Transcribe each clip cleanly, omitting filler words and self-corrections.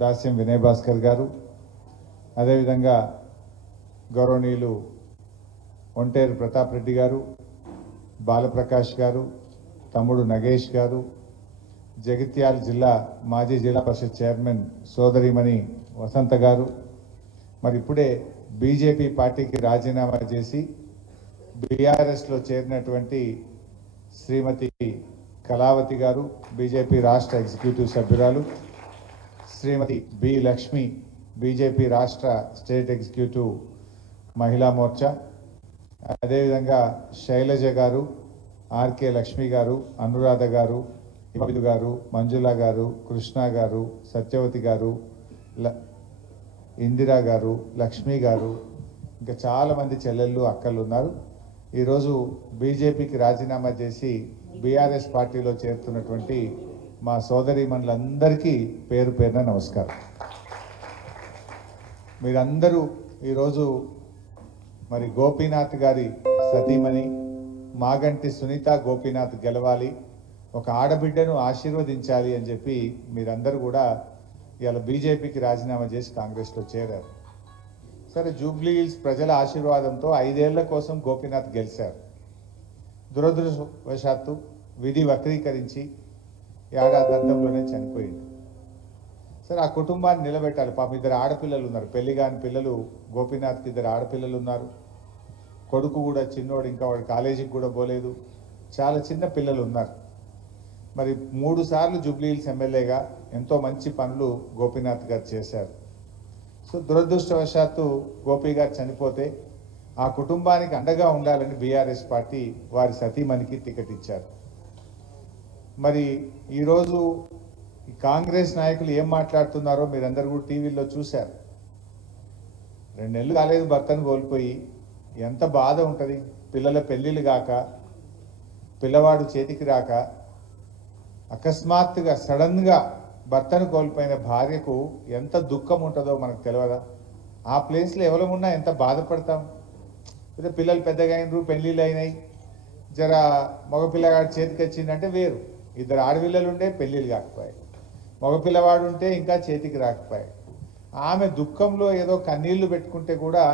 దాస్యం వినయ్ భాస్కర్ గారు, అదేవిధంగా గౌరవనీయులు ఒంటేరు ప్రతాప్ రెడ్డి గారు, బాలప్రకాష్ గారు, తమ్ముడు నగేష్ గారు, జగిత్యాల జిల్లా మాజీ జిల్లా పరిషత్ చైర్మన్ సోదరిమణి వసంత గారు, మరి ఇప్పుడే బీజేపీ పార్టీకి రాజీనామా చేసి బీఆర్ఎస్లో చేరినటువంటి శ్రీమతి కళావతి గారు, బీజేపీ రాష్ట్ర ఎగ్జిక్యూటివ్ సభ్యురాలు, శ్రీమతి బి లక్ష్మి, బీజేపీ రాష్ట్ర స్టేట్ ఎగ్జిక్యూటివ్ మహిళా మోర్చా, అదేవిధంగా శైలజ గారు, ఆర్కే లక్ష్మి గారు, అనురాధ గారు, ఇమబిదు గారు, మంజుల గారు, కృష్ణ గారు, సత్యవతి గారు, ఇందిరా గారు, లక్ష్మి గారు, ఇంకా చాలామంది చెల్లెళ్ళు అక్కలు ఉన్నారు. ఈరోజు బీజేపీకి రాజీనామా చేసి బీఆర్ఎస్ పార్టీలో చేరుతున్నటువంటి మా సోదరీమణులందరికీ పేరు పేరున నమస్కారం. మీరందరూ ఈరోజు మరి గోపీనాథ్ గారి సతీమణి మాగంటి సునీత గోపీనాథ్ గెలవాలి, ఒక ఆడబిడ్డను ఆశీర్వదించాలి అని చెప్పి మీరందరూ కూడా ఇవాళ బీజేపీకి రాజీనామా చేసి కాంగ్రెస్లో చేరారు. సరే, జూబ్లీ హిల్స్ ప్రజల ఆశీర్వాదంతో 5 ఏళ్ల కోసం గోపీనాథ్ గెలిచారు. దురదృష్టవశాత్తు విధి వక్రీకరించి ఏడాదంతంలోనే చనిపోయింది. సరే, ఆ కుటుంబాన్ని నిలబెట్టాలి. పాపం 2 ఆడపిల్లలు ఉన్నారు, పెళ్లి కాని పిల్లలు. గోపీనాథ్కి 2 ఆడపిల్లలు ఉన్నారు. కొడుకు కూడా చిన్నోడు, ఇంకా వాడు కాలేజీకి కూడా పోలేదు. చాలా చిన్న పిల్లలు ఉన్నారు. మరి 3 సార్లు జూబ్లీ హిల్స్ ఎమ్మెల్యేగా ఎంతో మంచి పనులు గోపీనాథ్ గారు చేశారు. సో దురదృష్టవశాత్తు గోపి గారు చనిపోతే ఆ కుటుంబానికి అండగా ఉండాలని బీఆర్ఎస్ పార్టీ వారి సతీమణికి టికెట్ ఇచ్చారు. మరి ఈరోజు కాంగ్రెస్ నాయకులు ఏం మాట్లాడుతున్నారో మీరందరూ కూడా టీవీలో చూశారు. 2 నెలలు కాలేదు భర్తను కోల్పోయి, ఎంత బాధ ఉంటుంది. పిల్లల పెళ్ళిళ్ళు కాక, పిల్లవాడు చేతికి రాక, అకస్మాత్తుగా సడన్గా భర్తను కోల్పోయిన భార్యకు ఎంత దుఃఖం ఉంటుందో మనకు తెలియదా? ఆ ప్లేస్లో ఎవరమున్నా ఎంత బాధపడతాం. అయితే పిల్లలు పెద్దగా అయినరు, పెళ్ళిళ్ళు అయినాయి, జర మగపిల్లగాడు చేతికి వచ్చిందంటే వేరు. 2 ఆడపిల్లలు ఉంటే పెళ్ళిళ్ళు కాకపోయాయి, మగపిల్లవాడు ఉంటే ఇంకా చేతికి రాకపోయాయి. ఆమె దుఃఖంలో ఏదో కన్నీళ్లు పెట్టుకుంటే కూడా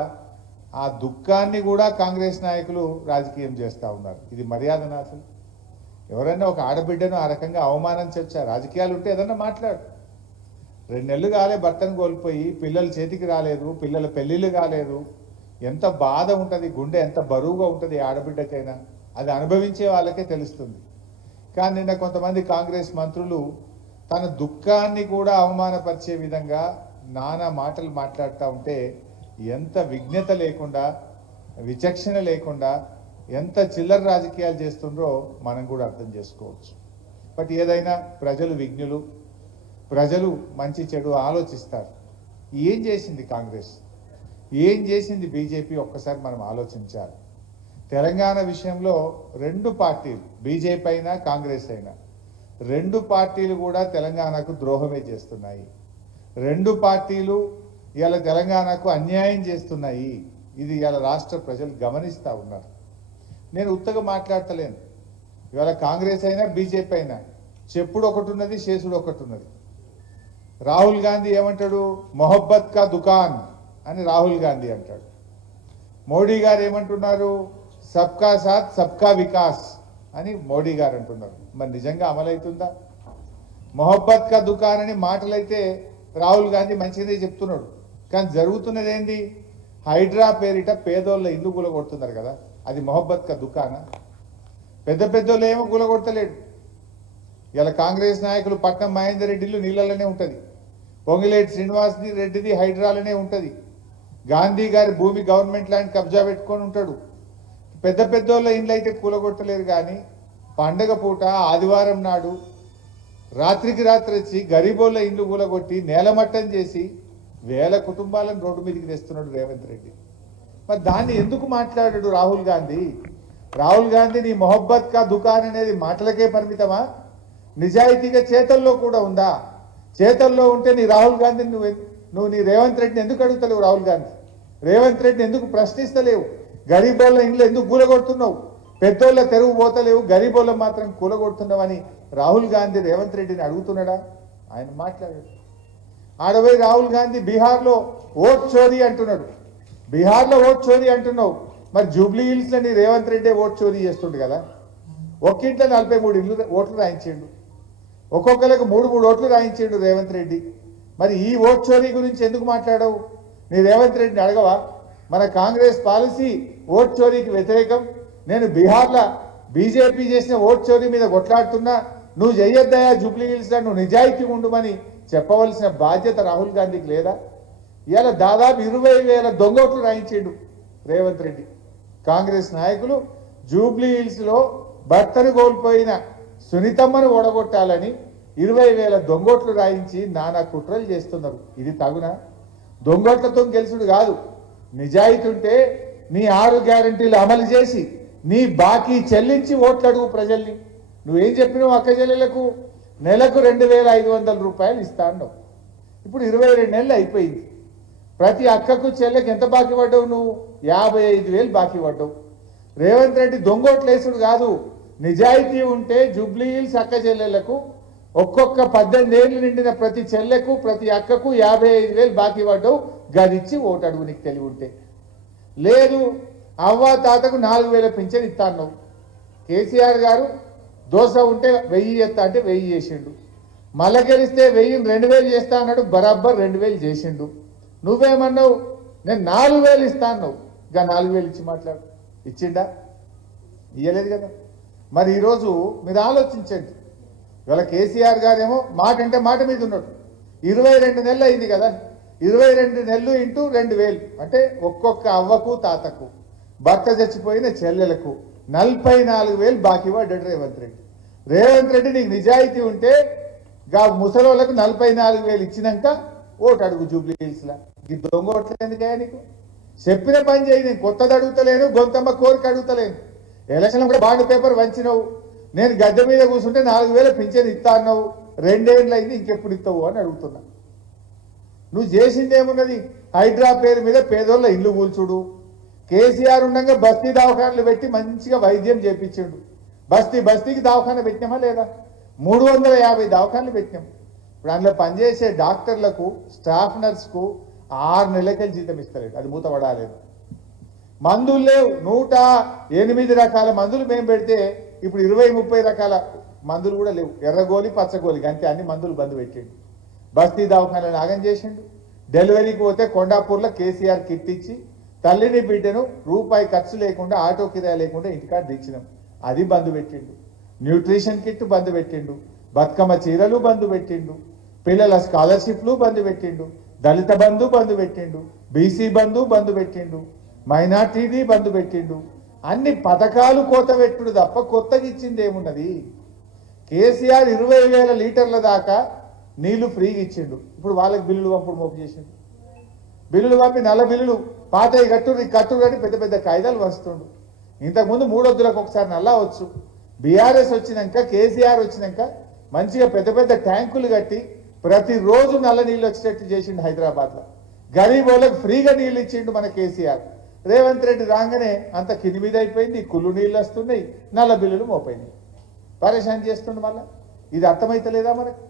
ఆ దుఃఖాన్ని కూడా కాంగ్రెస్ నాయకులు రాజకీయం చేస్తూ ఉన్నారు. ఇది మర్యాదనా? అసలు ఎవరైనా ఒక ఆడబిడ్డను ఆ రకంగా అవమానించవచ్చా? రాజకీయాలు ఉంటే ఏదన్నా మాట్లాడు. 2 నెలలు కాలే భర్తను కోల్పోయి, పిల్లలు చేతికి రాలేదు, పిల్లల పెళ్ళిళ్ళు కాలేదు, ఎంత బాధ ఉంటుంది, గుండె ఎంత బరువుగా ఉంటుంది ఆడబిడ్డకైనా. అది అనుభవించే వాళ్ళకే తెలుస్తుంది. కానీ నిన్న కొంతమంది కాంగ్రెస్ మంత్రులు తన దుఃఖాన్ని కూడా అవమానపరిచే విధంగా నానా మాటలు మాట్లాడుతూ ఉంటే ఎంత విజ్ఞత లేకుండా, విచక్షణ లేకుండా, ఎంత చిల్లర రాజకీయాలు చేస్తుండ్రో మనం కూడా అర్థం చేసుకోవచ్చు. బట్ ఏదైనా ప్రజలు విజ్ఞులు, ప్రజలు మంచి చెడు ఆలోచిస్తారు. ఏం చేసింది కాంగ్రెస్, ఏం చేసింది బీజేపీ, ఒక్కసారి మనం ఆలోచించాలి. తెలంగాణ విషయంలో 2 పార్టీలు, బీజేపీ అయినా కాంగ్రెస్ అయినా, 2 పార్టీలు కూడా తెలంగాణకు ద్రోహమే చేస్తున్నాయి. 2 పార్టీలు ఇవాళ తెలంగాణకు అన్యాయం చేస్తున్నాయి. ఇది ఇవాళ రాష్ట్ర ప్రజలు గమనిస్తూ ఉన్నారు. నేను ఉత్తగా మాట్లాడతలేను. ఇవాళ కాంగ్రెస్ అయినా బీజేపీ అయినా చెప్పుడు ఒకటి ఉన్నది, చేసుడు ఒకటి ఉన్నది. రాహుల్ గాంధీ ఏమంటాడు? మొహబ్బత్ కా దుకాన్ అని రాహుల్ గాంధీ అంటాడు. మోడీ గారు ఏమంటున్నారు? సబ్కా సాత్ సబ్కా వికాస్ అని మోడీ గారు అంటున్నారు. మరి నిజంగా అమలవుతుందా? మొహబ్బత్ కా దుకాన్ అని మాటలైతే రాహుల్ గాంధీ మంచిగానే చెప్తున్నాడు, కానీ జరుగుతున్నది ఏంది? హైడ్రా పేరిట పేదోళ్ళ ఇల్లు కూలగొడుతున్నారు కదా, అది మొహబ్బత్ కా దుకానా? పెద్ద పెద్దోళ్ళు ఏమో కూలగొడతలేడు. ఇలా కాంగ్రెస్ నాయకులు పట్నం మహేందర్ రెడ్డి ఇల్లు నీళ్ళలోనే ఉంటుంది, పొంగిలేటి శ్రీనివాస్ రెడ్డిది హైడ్రాలోనే ఉంటుంది, గాంధీ గారి భూమి గవర్నమెంట్ ల్యాండ్ కబ్జా పెట్టుకొని ఉంటాడు. పెద్ద పెద్దోళ్ళ ఇండ్లు అయితే కూలగొట్టలేరు, కానీ పండగ పూట ఆదివారం నాడు రాత్రికి రాత్రి వచ్చి గరీబోళ్ళ ఇండ్లు కూలగొట్టి నేలమట్టం చేసి వేల కుటుంబాలను రోడ్డు మీదకి తెస్తున్నాడు రేవంత్ రెడ్డి. మరి దాన్ని ఎందుకు మాట్లాడాడు రాహుల్ గాంధీ? రాహుల్ గాంధీ నీ మొహబ్బత్ కా దుకాన్ అనేది మాటలకే పరిమితమా? నిజాయితీగా చేతల్లో కూడా ఉందా? చేతల్లో ఉంటే నీ రాహుల్ గాంధీని నువ్వు నీ రేవంత్ రెడ్డిని ఎందుకు అడుగుతలేవు? రాహుల్ గాంధీ రేవంత్ రెడ్డిని ఎందుకు ప్రశ్నిస్తలేవు? గరీబోళ్ళ ఇండ్లు ఎందుకు కూలగొడుతున్నావు? పెద్దోళ్ళ తెరువు పోతలేవు, గరీబోళ్ళ మాత్రం కూలగొడుతున్నావని రాహుల్ గాంధీ రేవంత్ రెడ్డిని అడుగుతున్నాడా? ఆయన మాట్లాడాడు. ఆడపోయి రాహుల్ గాంధీ బీహార్లో ఓట్ చోరీ అంటున్నాడు. బీహార్లో ఓట్ చోరీ అంటున్నావు, మరి జూబ్లీ హిల్స్లో నీ రేవంత్ రెడ్డి ఓట్ చోరీ చేస్తుండు కదా. ఒక్కింట్లో 43 ఓట్లు రాయించిండు, ఒక్కొక్కరికి 3 ఓట్లు రాయించిండు రేవంత్ రెడ్డి. మరి ఈ ఓట్ చోరీ గురించి ఎందుకు మాట్లాడవు? నీ రేవంత్ రెడ్డిని అడగవా? మన కాంగ్రెస్ పాలసీ ఓట్ చోరీకి వ్యతిరేకం, నేను బీహార్లో బీజేపీ చేసిన ఓట్ చోరీ మీద కొట్లాడుతున్నా, నువ్వు చెయ్యొద్దయా జూబ్లీ హిల్స్లో, నువ్వు నిజాయితీ ఉండమని చెప్పవలసిన బాధ్యత రాహుల్ గాంధీకి లేదా? ఇవాళ దాదాపు 20,000 దొంగోట్లు రాయించిండు రేవంత్ రెడ్డి. కాంగ్రెస్ నాయకులు జూబ్లీ హిల్స్లో భర్తను కోల్పోయిన సునీతమ్మను ఓడగొట్టాలని 20,000 దొంగోట్లు రాయించి నానా కుట్రలు చేస్తున్నారు. ఇది తగునా? దొంగోట్లతో గెలుచుడు కాదు. నిజాయితీ ఉంటే నీ 6 గ్యారంటీలు అమలు చేసి నీ బాకీ చెల్లించి ఓట్లు అడుగు ప్రజల్ని. నువ్వేం చెప్పినావు? అక్క చెల్లెలకు నెలకు 2,500 రూపాయలు ఇస్తా అన్నావు. ఇప్పుడు 22 నెలలు అయిపోయింది. ప్రతి అక్కకు చెల్లెకి ఎంత బాకీ పడ్డావు? నువ్వు 55,000 బాకీ పడ్డావు. రేవంత్ రెడ్డి దొంగోట్లేసుడు కాదు, నిజాయితీ ఉంటే జూబ్లీ హిల్స్ అక్క చెల్లెళ్లకు ఒక్కొక్క 18 ఏళ్ళు నిండిన ప్రతి చెల్లెకు ప్రతి అక్కకు 55,000 బాకీ పడ్డావు. గదిచ్చి ఓటు అడుగు నీకు తెలివి ఉంటే. లేదు, అవ్వ తాతకు 4,000 పింఛన్ ఇస్తా అన్నావు. కేసీఆర్ గారు దోశ ఉంటే 1000 చేస్తా అంటే 1000 చేసిండు. మళ్ళా గెలిస్తే 1000 2,000 చేస్తా అన్నాడు, బరాబర్ 2,000 చేసిండు. నువ్వేమన్నావు? నేను 4,000 ఇస్తా అన్నావు. ఇంకా 4,000 ఇచ్చి మాట్లాడు. ఇచ్చిండా? ఇయ్యలేదు కదా. మరి ఈరోజు మీరు ఆలోచించండి. ఇవాళ కేసీఆర్ గారేమో మాట అంటే మాట మీద ఉన్నాడు. 22 నెలలు అయింది కదా. 22 నెలలు ఇంటూ 2,000 అంటే ఒక్కొక్క అవ్వకు తాతకు భర్త చచ్చిపోయిన చెల్లెలకు 44,000 బాకీ పడ్డాడు రేవంత్ రెడ్డి. రేవంత్ రెడ్డి నీకు నిజాయితీ ఉంటే గా ముసలోళ్ళకు 44,000 ఇచ్చినాక ఓటు అడుగు జూబ్లీ హిల్స్లా. ఈ దొంగ ఓట్లు ఎందుకయ్యా నీకు? చెప్పిన పని చేయి. నేను కొత్తది అడుగుతలేను, గొంతమ్మ కోరిక అడుగుతలేను. ఎలక్షన్లో కూడా బాండ్ పేపర్ వంచినావు. నేను గద్దె మీద కూర్చుంటే 4,000 పింఛన్ ఇస్తా అన్నావు. 2 ఏళ్ళు అయింది, ఇంకెప్పుడు ఇస్తావు అని అడుగుతున్నా. నువ్వు చేసింది ఏమున్నది? హైడ్రా పేరు మీద పేదోళ్ళ ఇల్లు కూల్చుడు. కేసీఆర్ ఉండగా బస్తీ దవాఖానలు పెట్టి మంచిగా వైద్యం చేపించిండు. బస్తీకి దవాఖాన పెట్టినామా లేదా? 350 దవాఖానలు పెట్టినాం. ఇప్పుడు అందులో పనిచేసే డాక్టర్లకు స్టాఫ్ నర్స్కు 6 నెలలకి జీతం ఇస్తలేడు. అది మూతపడాలేదు. మందులు లేవు. 108 రకాల మందులు మేము పెడితే ఇప్పుడు 20-30 రకాల మందులు కూడా లేవు. ఎర్రగోలి పచ్చగోలి అంతే, అన్ని మందులు బంద్ పెట్టిండు. బస్తీ దవాఖానలను ఆగం చేసిండు. డెలివరీకి పోతే కొండాపూర్లో కేసీఆర్ కిట్ ఇచ్చి తల్లిని బిడ్డను రూపాయి ఖర్చు లేకుండా ఆటో కిరాయి లేకుండా ఇంటికాడ తెచ్చినాం. అది బంద్ పెట్టిండు. న్యూట్రిషన్ కిట్ బంద్ పెట్టిండు. బతుకమ్మ చీరలు బంద్ పెట్టిండు. పిల్లల స్కాలర్షిప్లు బంద్ పెట్టిండు. దళిత బంధు బంద్ పెట్టిండు. బీసీ బంధు బంద్ పెట్టిండు. మైనార్టీది బంద్ పెట్టిండు. అన్ని పథకాలు కోత పెట్టుడు తప్ప కొత్తగా ఇచ్చింది ఏమున్నది? కేసీఆర్ 20,000 లీటర్ల దాకా నీళ్లు ఫ్రీగా ఇచ్చిండు. ఇప్పుడు వాళ్ళకి బిల్లులు పంపుడు మోపు చేసిండు. బిల్లులు పంపి నల్ల బిల్లులు పాతవి కట్టురు అని పెద్ద పెద్ద కాయిదాలు వస్తుండు. ఇంతకుముందు 3 వద్దులకు ఒకసారి నల్లా వచ్చు. బీఆర్ఎస్ వచ్చినాక కేసీఆర్ వచ్చినాక మంచిగా పెద్ద పెద్ద ట్యాంకులు కట్టి ప్రతిరోజు నల్ల నీళ్ళు వచ్చేటట్టు చేసిండు హైదరాబాద్లో. గరీబ్ వాళ్ళకి ఫ్రీగా నీళ్ళు ఇచ్చిండు మన కేసీఆర్. రేవంత్ రెడ్డి రాగానే అంత కింది మీద అయిపోయింది. కుళ్ళు నీళ్ళు వస్తున్నాయి, నల్ల బిల్లులు మోపోయినాయి. పరేషాన్ చేస్తుండు. మళ్ళా ఇది అర్థమైతలేదా మనకు?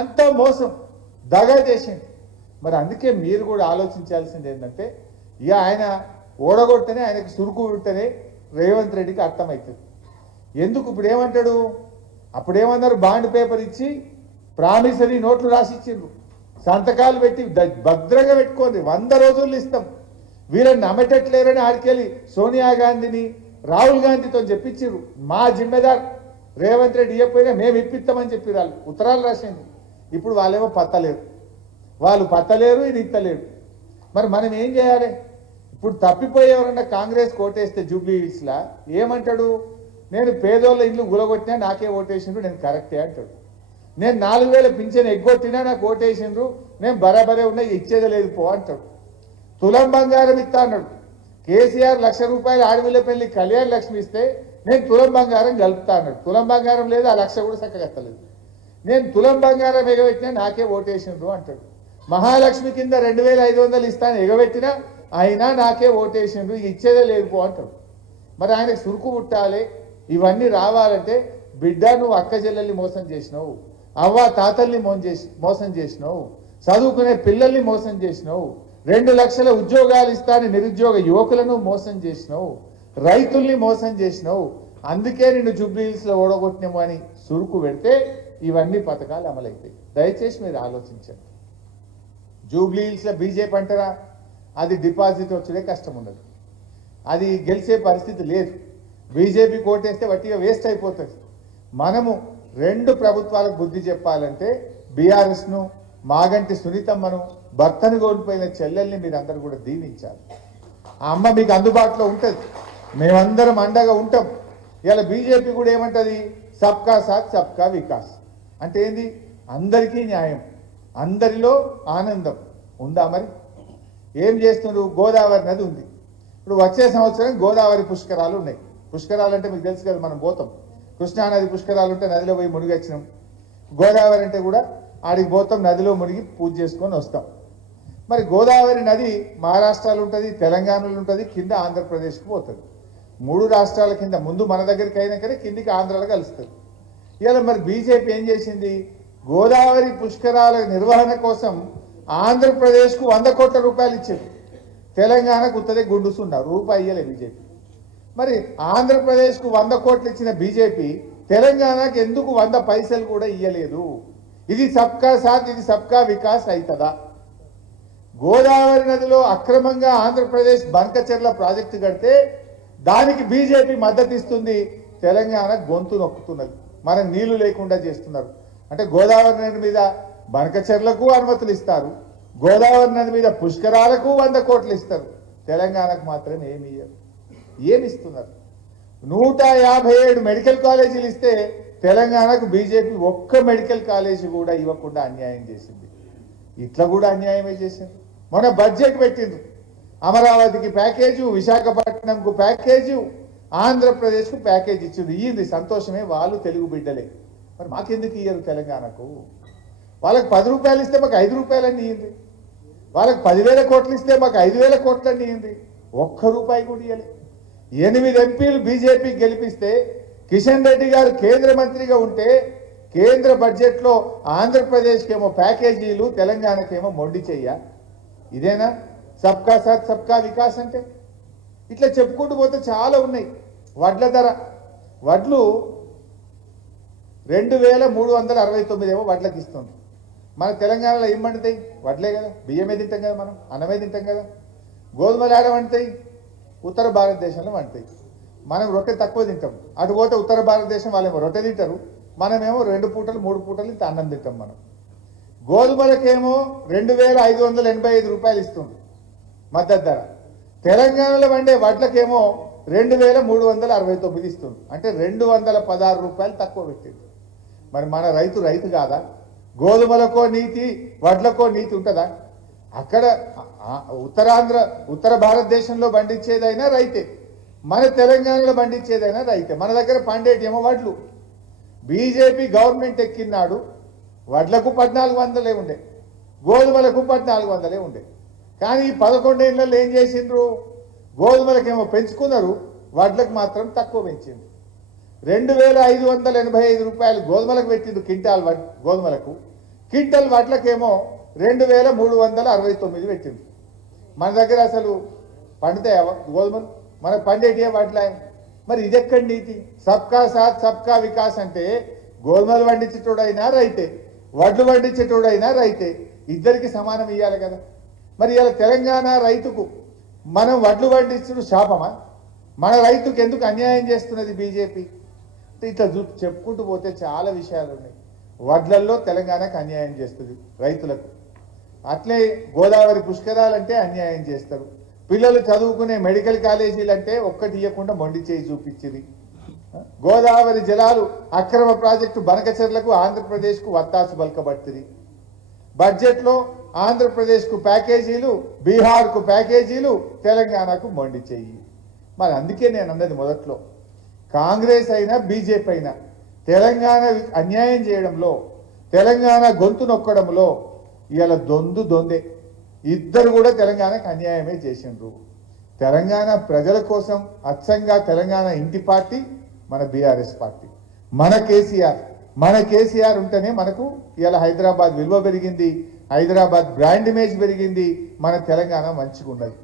అంత మోసం దగా చేసిండు. మరి అందుకే మీరు కూడా ఆలోచించాల్సింది ఏంటంటే, ఇక ఆయన ఓడగొట్టనే ఆయనకు సురుకు ఉంటేనే రేవంత్ రెడ్డికి అర్థమవుతుంది. ఎందుకు ఇప్పుడు ఏమంటాడు? అప్పుడేమన్నారు? బాండ్ పేపర్ ఇచ్చి ప్రామిసరీ నోట్లు రాసిచ్చిండ్రు. సంతకాలు పెట్టి భద్రంగా పెట్టుకోండి, 100 రోజుల్లో ఇస్తాం. వీళ్ళని నమ్మేటట్లేరని ఆడికెళ్ళి సోనియా గాంధీని రాహుల్ గాంధీతో చెప్పించారు. మా జిమ్మెదార్ రేవంత్ రెడ్డి ఇవ్వకపోయినా మేము ఇప్పిస్తామని చెప్పి వాళ్ళు ఉత్తరాలు రాసింది. ఇప్పుడు వాళ్ళేమో పత్తలేరు. వాళ్ళు పత్తలేరు, ఇది ఇత్తలేరు. మరి మనం ఏం చేయాలి? ఇప్పుడు తప్పిపోయి ఎవరన్నా కాంగ్రెస్ కోటేస్తే జూబ్లీ హిల్స్లా ఏమంటాడు? నేను పేదోళ్ళ ఇల్లు గులగొట్టినా నాకే ఓటేసిండ్రు, నేను కరెక్టే అంటాడు. నేను 4,000 పింఛన్ ఎగ్గొట్టినా నాకు ఓటేసిండ్రు, నేను బరాబరే ఉన్నా, ఇచ్చేది లేదు పో అంటాడు. తులం బంగారం ఇస్తా అన్నాడు. కేసీఆర్ 1,00,000 రూపాయలు ఆడవిల్ల పెళ్లి కళ్యాణ లక్ష్మి ఇస్తే నేను తులం బంగారం కలుపుతా అన్నాడు. తులం బంగారం లేదు, ఆ 1,00,000 కూడా చక్కగా ఎత్తలేదు. నేను తులం బంగారం ఎగబెట్టినా నాకే ఓటేసిండ్రు అంటాడు. మహాలక్ష్మి కింద 2,500 ఇస్తాను ఎగబెట్టినా అయినా నాకే ఓటేసిండ్రు, ఇచ్చేదే లేదు పో అంటాడు. మరి ఆయనకు సురుకు పుట్టాలి. ఇవన్నీ రావాలంటే బిడ్డ నువ్వు అక్క చెల్లెల్ని మోసం చేసినావు, అవ్వ తాతల్ని మోసం చేసినావు, చదువుకునే పిల్లల్ని మోసం చేసినావు, 2 లక్షల ఉద్యోగాలు ఇస్తాని నిరుద్యోగ యువకులను మోసం చేసినావు, రైతుల్ని మోసం చేసినావు. అందుకే నిన్ను జూబ్లీహిల్స్లో ఓడగొట్టినాము అని సురుకు పెడితే ఇవన్నీ పథకాలు అమలవుతాయి. దయచేసి మీరు ఆలోచించండి. జూబ్లీహిల్స్లో బీజేపీ అంటారా, అది డిపాజిట్ వచ్చే కష్టం ఉండదు, అది గెలిచే పరిస్థితి లేదు. బీజేపీ కోటేస్తే వట్టిగా వేస్ట్ అయిపోతుంది. మనము 2 ప్రభుత్వాలకు బుద్ధి చెప్పాలంటే బీఆర్ఎస్ను, మాగంటి సునీతమ్మను, భర్తను కోల్పోయిన చెల్లెల్ని మీరందరూ కూడా దీవించాలి. ఆ అమ్మ మీకు అందుబాటులో ఉంటుంది, మేమందరం అండగా ఉంటాం. ఇలా బీజేపీ కూడా ఏమంటది, సబ్కా సాత్ సబ్కా వికాస్ అంటే ఏంది, అందరికీ న్యాయం, అందరిలో ఆనందం ఉందా? మరి ఏం చేస్తున్నారు? గోదావరి నది ఉంది, ఇప్పుడు వచ్చే సంవత్సరం గోదావరి పుష్కరాలు ఉన్నాయి. పుష్కరాలు అంటే మీకు తెలుసు కదా, మనం పోతాం, కృష్ణానది పుష్కరాలు ఉంటే నదిలో పోయి మునిగి వచ్చినాం. గోదావరి అంటే కూడా ఆడికి పోతాం, నదిలో మునిగి పూజ చేసుకొని వస్తాం. మరి గోదావరి నది మహారాష్ట్రలో ఉంటుంది, తెలంగాణలో ఉంటుంది, కింద ఆంధ్రప్రదేశ్కి పోతుంది. 3 రాష్ట్రాల కింద ముందు మన దగ్గరికి అయినాకనే కిందికి ఆంధ్రాలో కలుస్తుంది. ఇలా మరి బీజేపీ ఏం చేసింది, గోదావరి పుష్కరాల నిర్వహణ కోసం ఆంధ్రప్రదేశ్కు 100 కోట్ల రూపాయలు ఇచ్చింది, తెలంగాణకు ఉత్తదే గుండుసున్న రూపాయి ఇయ్యలే బీజేపీ. మరి ఆంధ్రప్రదేశ్కు 100 కోట్లు ఇచ్చిన బీజేపీ తెలంగాణకు ఎందుకు 100 పైసలు కూడా ఇయ్యలేదు? ఇది సబ్కా సాత్, ఇది సబ్కా వికాస్ అవుతుందా? గోదావరి నదిలో అక్రమంగా ఆంధ్రప్రదేశ్ బంకచెర్ల ప్రాజెక్టు కడితే దానికి బీజేపీ మద్దతు ఇస్తుంది, తెలంగాణ గొంతు నొక్కుతున్నది, మనకు నీళ్లు లేకుండా చేస్తున్నారు. అంటే గోదావరి నది మీద బంకచెర్లకు అనుమతులు ఇస్తారు, గోదావరి నది మీద పుష్కరాలకు 100 కోట్లు ఇస్తారు, తెలంగాణకు మాత్రం ఏమి ఇయ్యరు. ఏమిస్తున్నారు? 157 మెడికల్ కాలేజీలు ఇస్తే తెలంగాణకు బీజేపీ ఒక్క మెడికల్ కాలేజీ కూడా ఇవ్వకుండా అన్యాయం చేసింది. ఇట్లా కూడా అన్యాయమే చేసింది. మొన్న బడ్జెట్ పెట్టిండ్రు, అమరావతికి ప్యాకేజు, విశాఖపట్నంకు ప్యాకేజు, ఆంధ్రప్రదేశ్కు ప్యాకేజ్ ఇచ్చింది. ఇయ్యింది, సంతోషమే, వాళ్ళు తెలుగు బిడ్డలే. మరి మాకెందుకు ఇయ్యరు తెలంగాణకు? వాళ్ళకి 10 రూపాయలు ఇస్తే మాకు 5 రూపాయలన్నీ ఇయ్యింది, వాళ్ళకి 10,000 కోట్లు ఇస్తే మాకు 5,000 కోట్లన్నీ ఇయ్యింది. ఒక్క రూపాయి కూడా ఇయ్యలే. 8 ఎంపీలు బీజేపీ గెలిపిస్తే కిషన్ రెడ్డి గారు కేంద్ర మంత్రిగా ఉంటే కేంద్ర బడ్జెట్లో ఆంధ్రప్రదేశ్కేమో ప్యాకేజీలు, తెలంగాణకేమో మొండి చెయ్య. ఇదేనా సబ్కా సాత్ సబ్కా వికాస్ అంటే? ఇట్లా చెప్పుకుంటూ పోతే చాలా ఉన్నాయి. వడ్ల ధర, వడ్లు 2,369 ఏమో వడ్లకి ఇస్తుంది. మన తెలంగాణలో ఏం పండుతాయి? వడ్లే కదా, బియ్యమే తింటాం కదా, మనం అన్నమే తింటాం కదా. గోధుమలు ఆడ వండుతాయి, ఉత్తర భారతదేశంలో వండుతాయి. మనం రొట్టె తక్కువ తింటాం, అటు పోతే ఉత్తర భారతదేశం వాళ్ళేమో రొట్టె తింటారు, మనమేమో 2 పూటలు 3 పూటలు ఇంత అన్నం తింటాం. మనం గోధుమలకేమో 2,585 రూపాయలు ఇస్తుంది మద్దతు ధర, తెలంగాణలో వండే వడ్లకేమో 2,369 ఇస్తుంది. అంటే 216 రూపాయలు తక్కువ పెట్టింది. మరి మన రైతు కాదా? గోధుమలకో నీతి, వడ్లకో నీతి ఉంటుందా? అక్కడ ఉత్తర భారతదేశంలో పండించేదైనా రైతే, మన తెలంగాణలో పండించేదైనా రైతే. మన దగ్గర పండేటేమో వడ్లు. బీజేపీ గవర్నమెంట్ ఎక్కినాడు వడ్లకు 1,400 ఉండే, గోధుమలకు 1,400 ఉండే. కానీ ఈ 11 ఏళ్లలో ఏం చేసిండ్రు? గోధుమలకేమో పెంచుకున్నారు, వడ్లకు మాత్రం తక్కువ పెంచింది. 2,585 రూపాయలు గోధుమలకు పెట్టింది క్వింటాల్ గోధుమలకు, క్వింటల్ వడ్లకేమో 2,369 పెట్టింది. మన దగ్గర అసలు పండుతాయా గోధుమలు? మన పండేటియే వడ్లే. మరి ఇదెక్కడి నీతి? సబ్కా సాత్ సబ్కా వికాస్ అంటే గోధుమలు పండించేటోడైనా రైతే, వడ్లు పండించేటోడైనా రైతే, ఇద్దరికి సమానం ఇవ్వాలి కదా. మరి ఇలా తెలంగాణ రైతుకు మనం వడ్లు పండించుడు శాపమా? మన రైతుకు ఎందుకు అన్యాయం చేస్తున్నది బీజేపీ? ఇట్లా చెప్పుకుంటూ పోతే చాలా విషయాలు ఉన్నాయి. వడ్లల్లో తెలంగాణకు అన్యాయం చేస్తుంది రైతులకు. అట్లే గోదావరి పుష్కరాలంటే అన్యాయం చేస్తారు. పిల్లలు చదువుకునే మెడికల్ కాలేజీలు అంటే ఒక్కటి ఇవ్వకుండా మొండి చేయి చూపించింది. గోదావరి జలాలు అక్రమ ప్రాజెక్టు బనకచెర్లకు ఆంధ్రప్రదేశ్కు వత్తాసు బలకబడుతుంది. బడ్జెట్లో ఆంధ్రప్రదేశ్కు ప్యాకేజీలు, బీహార్కు ప్యాకేజీలు, తెలంగాణకు మొండి చెయ్యి. మరి అందుకే నేను అన్నది మొదట్లో, కాంగ్రెస్ అయినా బీజేపీ అయినా తెలంగాణ అన్యాయం చేయడంలో, తెలంగాణ గొంతు నొక్కడంలో ఇవాళ దొందే. ఇద్దరు కూడా తెలంగాణకు అన్యాయమే చేసిండ్రు. తెలంగాణ ప్రజల కోసం అచ్చంగా తెలంగాణ ఇంటి పార్టీ మన బీఆర్ఎస్ పార్టీ, మన కేసీఆర్ ఉంటేనే మనకు ఇవాళ హైదరాబాద్ విలువ పెరిగింది, హైదరాబాద్ బ్రాండ్ ఇమేజ్ పెరిగింది, మన తెలంగాణ మంచిగా ఉన్నది.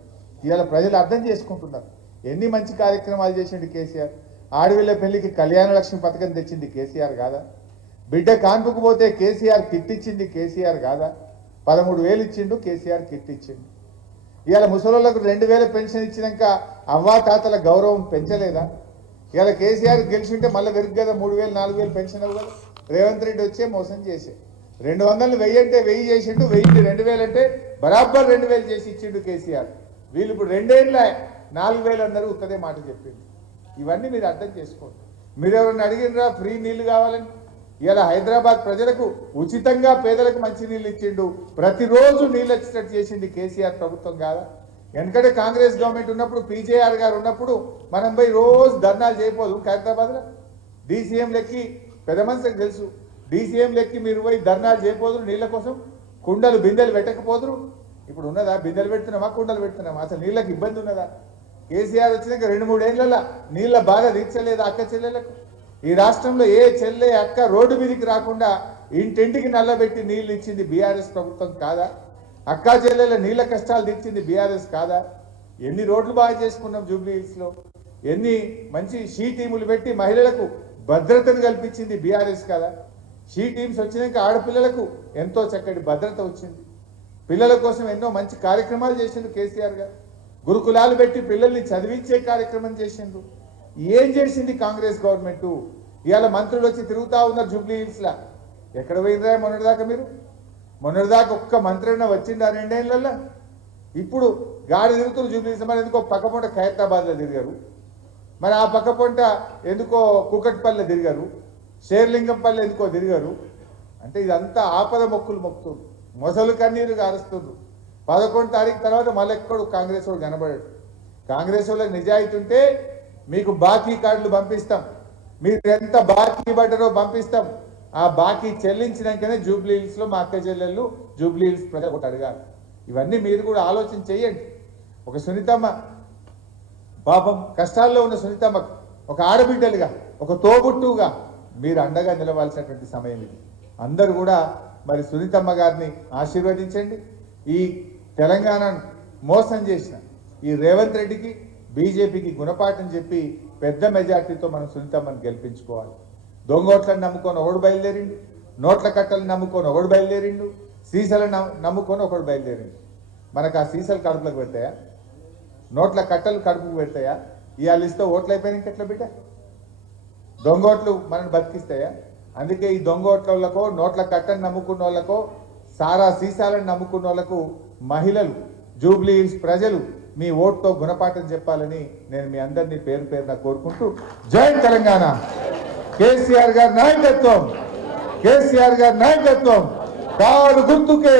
ఇవాళ ప్రజలు అర్థం చేసుకుంటున్నారు. ఎన్ని మంచి కార్యక్రమాలు చేసిండు కేసీఆర్. ఆడవిళ్ళ పెళ్లికి కళ్యాణ లక్ష్మి పథకం తెచ్చింది కేసీఆర్ కాదా? బిడ్డ కాన్పుకు పోతే కేసీఆర్ కిట్ ఇచ్చింది కేసీఆర్ కాదా? 13,000 ఇచ్చిండు కేసీఆర్, కిట్ ఇచ్చిండు. ఇవాళ ముసలోళ్ళకు 2,000 పెన్షన్ ఇచ్చినాక అవ్వా తాతల గౌరవం పెంచలేదా? ఇవాళ కేసీఆర్ గెలిచింటే మళ్ళీ వెరుగు కదా 3,000 4,000 పెన్షన్ అవ్వు కదా. రేవంత్ రెడ్డి వచ్చే మోసం చేసే 200 1000 అంటే 1000 చేసిండు, 1000 2,000 అంటే బరాబర్ 2,000 చేసి ఇచ్చిండు కేసీఆర్. వీళ్ళు ఇప్పుడు 2 ఏళ్ళ 4,000 అందరూ ఉత్తదే మాట చెప్పిండు. ఇవన్నీ మీరు అర్థం చేసుకోండి. మీరు ఎవరన్నా అడిగినరా ఫ్రీ నీళ్లు కావాలని? ఇలా హైదరాబాద్ ప్రజలకు ఉచితంగా పేదలకు మంచి నీళ్ళు ఇచ్చిండు. ప్రతిరోజు నీళ్ళు వచ్చేటట్టు చేసింది కేసీఆర్ ప్రభుత్వం కాదా? ఎందుకంటే కాంగ్రెస్ గవర్నమెంట్ ఉన్నప్పుడు పీజేఆర్ గారు ఉన్నప్పుడు మనం పోయి రోజు ధర్నాలు చేయకపోదు హైదరాబాద్లో. డీసీఎం లెక్కి పెద్ద మనిషికి తెలుసు, డీసీఎం లెక్కి మీరు పోయి ధర్నాలు చేయకపోదురు, నీళ్ళ కోసం కుండలు బిందెలు పెట్టకపోదురు. ఇప్పుడు ఉన్నదా? బిందెలు పెడుతున్నామా, కుండలు పెడుతున్నామా? అసలు నీళ్ళకి ఇబ్బంది ఉన్నదా? కేసీఆర్ వచ్చినాక 2-3 ఏళ్లలో నీళ్ళ బాధ తీర్చలేదు అక్క చెల్లెలకు. ఈ రాష్ట్రంలో ఏ చెల్లె అక్క రోడ్డు మీదకి రాకుండా ఇంటింటికి నల్లబెట్టి నీళ్లు ఇచ్చింది బీఆర్ఎస్ ప్రభుత్వం కాదా? అక్కా చెల్లెల నీళ్ళ కష్టాలు తీర్చింది బీఆర్ఎస్ కాదా? ఎన్ని రోడ్లు బాగా చేసుకున్నాం జూబ్లీ హిల్స్లో, ఎన్ని మంచి షీ టీములు పెట్టి మహిళలకు భద్రతను కల్పించింది బీఆర్ఎస్ కాదా? షీ టీమ్స్ వచ్చినాక ఆడపిల్లలకు ఎంతో చక్కటి భద్రత వచ్చింది. పిల్లల కోసం ఎన్నో మంచి కార్యక్రమాలు చేసిండు కేసీఆర్ గారు. గురుకులాలు పెట్టి పిల్లల్ని చదివించే కార్యక్రమం చేసిండు. ఏం చేసింది కాంగ్రెస్ గవర్నమెంట్? ఇవాళ మంత్రులు వచ్చి తిరుగుతూ ఉన్నారు జూబ్లీ హిల్స్లా. ఎక్కడ పోయినరా మొన్నటిదాకా? మీరు మొన్నటిదాకా ఒక్క మంత్రి అన్న వచ్చింది ఆ 2 ఏళ్లలో? ఇప్పుడు గాడి తిరుగుతున్నారు జూబ్లీ హిల్స్. మరి ఎందుకో పక్క పొంట ఖైరతాబాద్లో తిరిగారు, మరి ఆ పక్క పొంట ఎందుకో కుకట్పల్లిలో తిరిగారు, షేర్లింగంపల్లి ఎందుకో తిరిగారు. అంటే ఇదంతా ఆపద మొక్కులు మొక్కుతుంది, మొసలు కన్నీరు గారుస్తుంది. 11 తారీఖు తర్వాత మళ్ళీ ఎక్కడు కాంగ్రెస్ వాళ్ళు కనబడాడు. కాంగ్రెస్ వాళ్ళకి నిజాయితీ ఉంటే మీకు బాకీ కార్డులు పంపిస్తాం, మీరు ఎంత బాకీ పడ్డారో పంపిస్తాం. ఆ బాకీ చెల్లించినాకనే జూబ్లీ హిల్స్లో మా అక్క చెల్లెళ్ళు జూబ్లీ హిల్స్ ప్రజలు ఒకటి అడగాలి. ఇవన్నీ మీరు కూడా ఆలోచన చేయండి. ఒక సునీతమ్మ పాపం కష్టాల్లో ఉన్న సునీతమ్మకు ఒక ఆడబిడ్డలుగా, ఒక తోబుట్టుగా మీరు అండగా నిలవాల్సినటువంటి సమయం ఇది. అందరూ కూడా మరి సునీతమ్మ గారిని ఆశీర్వదించండి. ఈ తెలంగాణను మోసం చేసిన ఈ రేవంత్ రెడ్డికి, బీజేపీకి గుణపాఠం చెప్పి పెద్ద మెజార్టీతో మనం సునీతమ్మని గెలిపించుకోవాలి. దొంగోట్లను నమ్ముకొని ఒకడు బయలుదేరిండు, నోట్ల కట్టలను నమ్ముకొని ఒకడు బయలుదేరిండు, సీసాలను నమ్ముకొని ఒకడు బయలుదేరిండు. మనకు ఆ సీసాలు కడుపులకు పెడతాయా? నోట్ల కట్టలు కడుపుకు పెడతాయా? ఇవాళ ఇస్తే ఓట్లు అయిపోయినా ఇంకెట్లా బిడ్డ? దొంగోట్లు మనల్ని బతికిస్తాయా? అందుకే ఈ దొంగోట్లకో, నోట్ల కట్టను నమ్ముకున్న వాళ్ళకో, సారా సీసాలను నమ్ముకున్న వాళ్ళకు మహిళలు, జూబ్లీ హిల్స్ ప్రజలు మీ ఓటుతో గుణపాఠం చెప్పాలని నేను మీ అందరినీ పేరు పేరున కోరుకుంటూ, జై తెలంగాణ, కేసీఆర్ గారి నాయకత్వం, కేసీఆర్ గారి నాయకత్వం, కారు గుర్తుకే